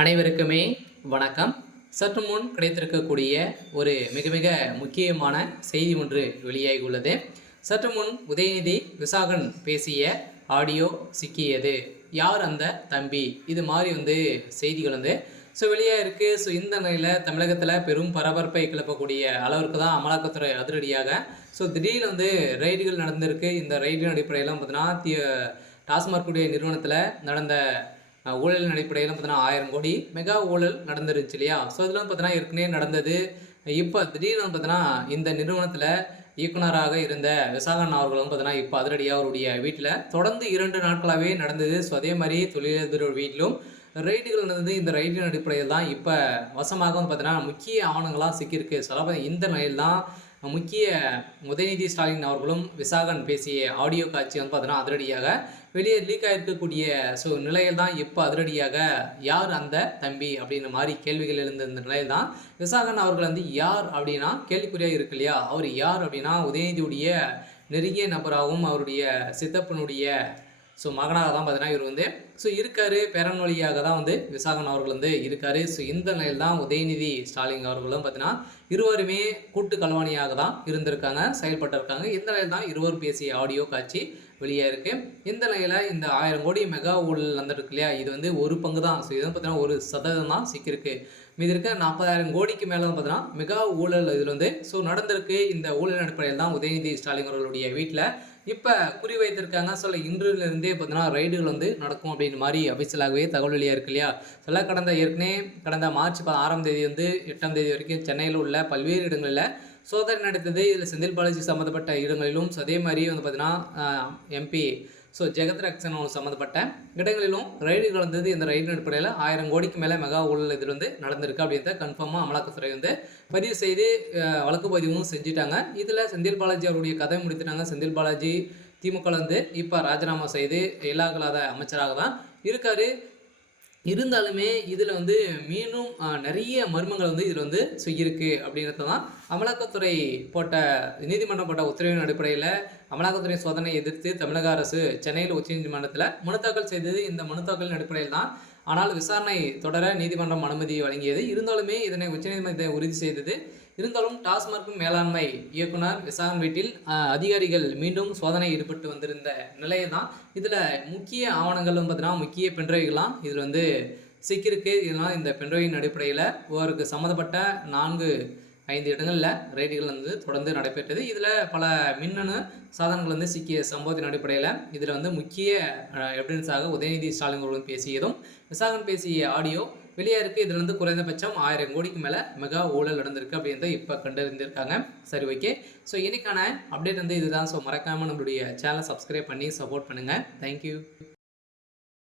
அனைவருக்குமே வணக்கம். சற்று முன் கிடைத்திருக்கக்கூடிய ஒரு மிக மிக முக்கியமான செய்தி ஒன்று வெளியாகி உள்ளது. சற்று முன் உதயநிதி விசாகன் பேசிய ஆடியோ சிக்கியது, யார் அந்த தம்பி, இது மாதிரி செய்திகள் வெளியாக இருக்குது. இந்த நிலையில் தமிழகத்தில் பெரும் பரபரப்பை கிளப்பக்கூடிய அளவிற்கு தான் அமலாக்கத்துறை அதிரடியாக திடீர்னு ரைடுகள் நடந்திருக்கு. இந்த ரைடின் அடிப்படையில் பார்த்தீங்கன்னா டாஸ்மார்க்குடைய நிறுவனத்தில் நடந்த ஊழலின் அடிப்படையில் பார்த்தீங்கன்னா 1000 கோடி மெகா ஊழல் நடந்துருச்சு இல்லையா. இதில் பார்த்தீங்கன்னா ஏற்கனவே நடந்தது. இப்போ திடீர்னு பார்த்தீங்கன்னா இந்த நிறுவனத்தில் இயக்குனராக இருந்த விசாகன் அவர்கள் பார்த்தீங்கன்னா இப்போ அதிரடியாக அவருடைய வீட்டில் தொடர்ந்து 2 நாட்களாகவே நடந்தது. அதே மாதிரி தொழிலதிபர் வீட்டிலும் ரைடுகள் நடந்தது. இந்த ரைடின் அடிப்படையில் தான் இப்போ வசமாக பார்த்தீங்கன்னா முக்கிய ஆவணங்களாக சிக்கியிருக்கு. இந்த நிலையில் தான் முக்கிய உதயநிதி ஸ்டாலின் அவர்களும் விசாகன் பேசிய ஆடியோ காட்சி பார்த்தீங்கன்னா அதிரடியாக வெளியே லீக் ஆகிருக்கக்கூடிய நிலையில் தான் இப்போ அதிரடியாக யார் அந்த தம்பி அப்படின்ற மாதிரி கேள்விகள் எழுந்த நிலையில் தான் விசாகன் அவர்கள் யார் அப்படின்னா கேள்விக்குறியாக இருக்கு இல்லையா. அவர் யார் அப்படின்னா உதயநிதியுடைய நெருங்கிய நபராகவும் அவருடைய சித்தப்பனுடைய மகனாக தான் பார்த்தீங்கன்னா இவர் இருக்காரு. பேரன் வழியாக தான் விசாகன் அவர்கள் இருக்காரு. இந்த நிலையில் தான் உதயநிதி ஸ்டாலின் அவர்களும் பார்த்தீங்கன்னா இருவருமே கூட்டு கலவாணியாக தான் இருந்திருக்காங்க, செயல்பட்டிருக்காங்க. இந்த நிலையில் தான் இருவரும் பேசிய ஆடியோ காட்சி வெளியாக இருக்குது. இந்த நிலையில் இந்த 1000 கோடி மெகா ஊழல் வந்துருக்கு இல்லையா, இது ஒரு பங்கு தான். இது பார்த்தீங்கன்னா 1% தான் சிக்கியிருக்கு. மீது இருக்க 40,000 கோடிக்கு மேலே பார்த்தீங்கன்னா மெகா ஊழல் இதில் நடந்திருக்கு. இந்த ஊழல் அடிப்படையில் தான் உதயநிதி ஸ்டாலின் அவர்களுடைய வீட்டில் இப்போ குறிவைத்திருக்காங்க. இன்றிலிருந்தே பார்த்தீங்கன்னா ரைடுகள் நடக்கும் அப்படின்ற மாதிரி அபிஷியலாகவே தகவல் வெளியாக இருக்கு இல்லையா. கடந்த மார்ச் 6ஆம் தேதி 8ஆம் தேதி வரைக்கும் சென்னையில் உள்ள பல்வேறு இடங்களில் சோதனை நடத்தது. இதில் செந்தில் பாலாஜி சம்மந்தப்பட்ட இடங்களிலும் அதே மாதிரி பார்த்தீங்கன்னா எம்பி ஜெகத் ரக்ஷன் சம்மந்தப்பட்ட இடங்களிலும் ரைடுகள் வந்தது. இந்த ரைடு அடிப்படையில் 1000 கோடிக்கு மேலே மெகா ஊழல் இதில் நடந்திருக்கு அப்படின்றத கன்ஃபார்மாக அமலாக்கத்துறை பதிவு செய்து வழக்கு பதிவும் செஞ்சுட்டாங்க. இதில் செந்தில் பாலாஜி அவருடைய கதை முடித்துட்டாங்க. செந்தில் பாலாஜி திமுக இப்போ ராஜினாமா செய்து இல்லாத அமைச்சராக தான் இருக்கார். இருந்தாலுமே இதில் மீண்டும் நிறைய மர்மங்கள் இதில் இருக்குது அப்படின்றது தான் அமலாக்கத்துறை நீதிமன்றம் போட்ட உத்தரவின் அடிப்படையில் அமலாக்கத்துறை சோதனை எதிர்த்து தமிழக அரசு சென்னையில் உச்சநீதிமன்றத்தில் மனு தாக்கல் செய்தது. இந்த மனு தாக்கலின் அடிப்படையில் தான் ஆனால் விசாரணை தொடர நீதிமன்றம் அனுமதி வழங்கியது. இருந்தாலுமே இதனை உச்சநீதிமன்றத்தை உறுதி செய்தது. இருந்தாலும் டாஸ்மார்க் மேலாண்மை இயக்குனர் விசாகன் வீட்டில் அதிகாரிகள் மீண்டும் சோதனை ஈடுபட்டு வந்திருந்த நிலையை தான் இதில் முக்கிய ஆவணங்கள் பார்த்தீங்கன்னா முக்கிய பென்ட்ரைவ்கள்லாம் இதில் சிக்கியிருக்கு. இதனால் இந்த பென்ட்ரைவின் அடிப்படையில் ஒருக்கு சம்மந்தப்பட்ட 4-5 இடங்களில் ரைடுகள் தொடர்ந்து நடைபெற்றது. இதில் பல மின்னணு சாதனங்கள் சிக்கிய சம்பவத்தின் அடிப்படையில் இதில் முக்கிய எவிடன்ஸாக உதயநிதி ஸ்டாலின் அவர்கள் பேசியதும் விசாகன் பேசிய ஆடியோ வெளியாக இருக்குது. இதில் குறைந்தபட்சம் 1000 கோடிக்கு மேலே மெகா ஊழல் நடந்திருக்கு அப்படின்றத இப்போ கண்டறிந்திருக்காங்க. சரி, ஓகே. இன்னைக்கான அப்டேட் இதுதான். மறக்காமல் நம்மளுடைய சேனலை சப்ஸ்கிரைப் பண்ணி சப்போர்ட் பண்ணுங்கள். தேங்க்யூ.